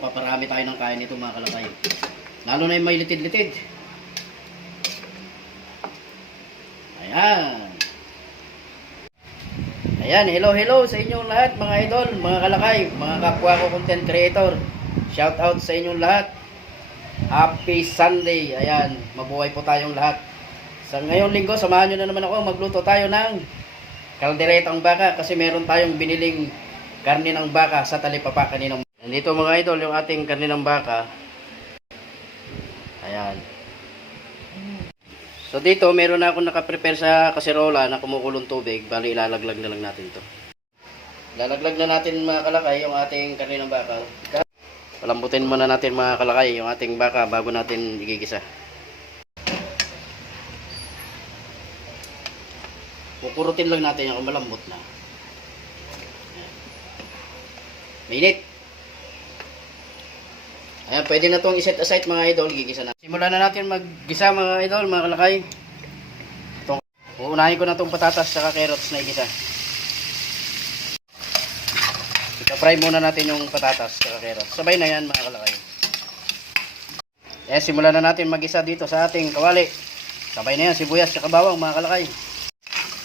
Paparami tayo ng kain nito mga kalakay. Lalo na yung may litid-litid. Ayan. Ayan, hello sa inyong lahat mga idol, mga kalakay, mga kapwa ko content creator. Shout out sa inyong lahat. Happy Sunday. Ayan, mabuhay po tayong lahat. Sa ngayong linggo, samahan nyo na naman ako. Magluto tayo ng kalderetang baka kasi meron tayong biniling karne ng baka sa talipapa kaninang. Nandito mga idol yung ating karne ng baka. Ayan. So dito meron na akong nakaprepare sa kaserola na kumukulong tubig. Bali ilalaglag na lang natin to. Ilalaglag na natin mga kalakay yung ating karne ng baka. Palambutin muna natin mga kalakay yung ating baka bago natin igigisa. Kukurutin lang natin yung malambot na. Mainit. Ayan, pwede na itong iset aside mga idol, gigisa na. Simulan na natin maggisa mga idol, mga kalakay. Uunahin ko na itong patatas at carrots na igisa. Ika-fry muna natin yung patatas at carrots. Sabay na yan mga kalakay. Ayan, simulan na natin magisa dito sa ating kawali. Sabay na yan, sibuyas at bawang mga kalakay.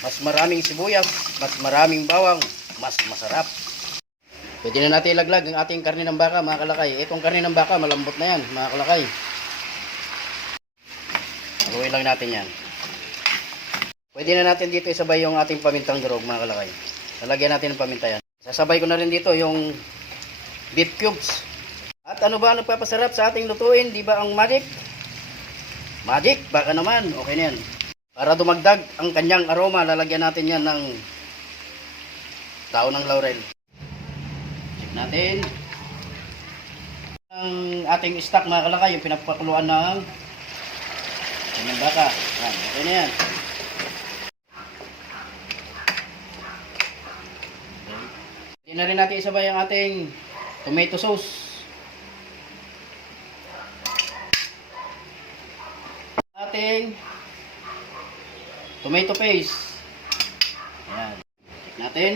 Mas maraming sibuyas, mas maraming bawang, mas masarap. Pwede na natin ilaglag ang ating karne ng baka mga kalakay. Itong karne ng baka malambot na yan mga kalakay. Haluin lang natin yan. Pwede na natin dito isabay yung ating pamintang durog mga kalakay. Lalagyan natin ng paminta yan. Sasabay ko na rin dito yung beef cubes. At ano ba ang nagpapasarap sa ating lutuin? Di ba ang magic? Magic? Baka naman. Okay na yan. Para dumagdag ang kanyang aroma, lalagyan natin yan ng daon ng laurel. Natin ang ating stock mga kalakay, yung pinapakuluan ng baka. Yan, okay na yan. Hindi na rin natin isabay ang ating tomato sauce. Ating tomato paste. Ayan. Check natin.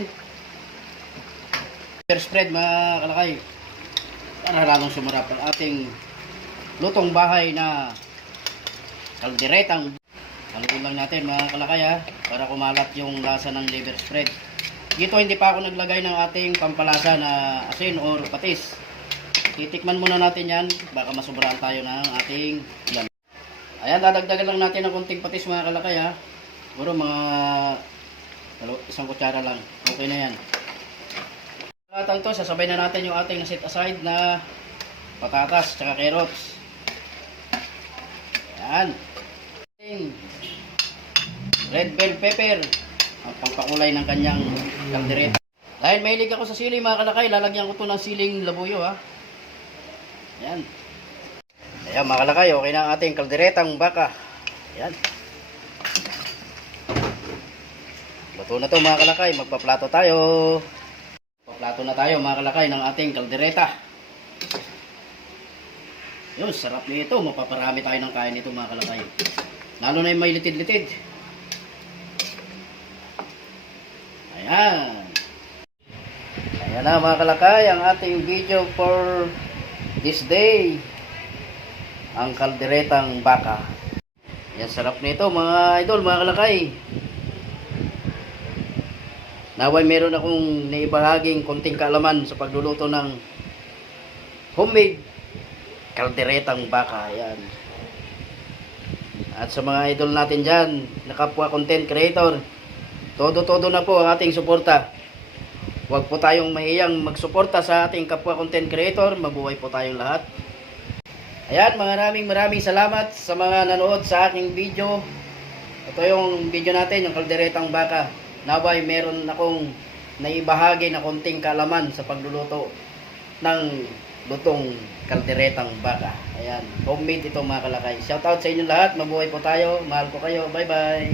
Spread mga kalakay para lalong sumarap ang ating lutong bahay na kalderetang. Haluin lang natin mga kalakay para kumalat yung lasa ng liver spread. Dito hindi pa ako naglagay ng ating pampalasa na asin or patis. Titikman muna natin yan, baka masubraan tayo ng ating yan. Ayan, dadagdagan lang natin ng konting patis mga kalakay siguro mga isang kutsara lang, okay na yan. At to, sasabay na natin yung ating set aside na patatas at carrots. Ayan. Red bell pepper, ang pangpakulay ng kanyang kaldereta. Dahil mahilig ako sa sili mga kalakay, lalagyan ko to ng siling labuyo Ayan. Ayan mga kalakay, okay na ang ating kalderetang baka. Ayan. Luto na to mga kalakay, magpaplato tayo. Paplato na tayo mga kalakay ng ating kaldereta. Yun, sarap nito. Mapaparami tayo ng kain nito mga kalakay. Lalo na yung may litid-litid. Ayan. Ayan na mga kalakay ang ating video for this day. Ang kalderetang baka. Yan, sarap nito mga idol, mga kalakay. Naway meron akong naibahaging konting kaalaman sa pagluluto ng homemade kalderetang baka. Ayan. At sa mga idol natin dyan, na kapwa content creator, todo-todo na po ang ating suporta. Huwag po tayong mahiyang magsuporta sa ating kapwa content creator. Mabuhay po tayong lahat. Ayan, maraming salamat sa mga nanood sa aking video. Ito yung video natin, yung kalderetang baka. Naway meron akong naibahagi na konting kaalaman sa pagluluto ng lutong kalderetang baka. Ayan, homemade ito mga kalakay. Shout out sa inyo lahat, mabuhay po tayo, mahal ko kayo, bye bye.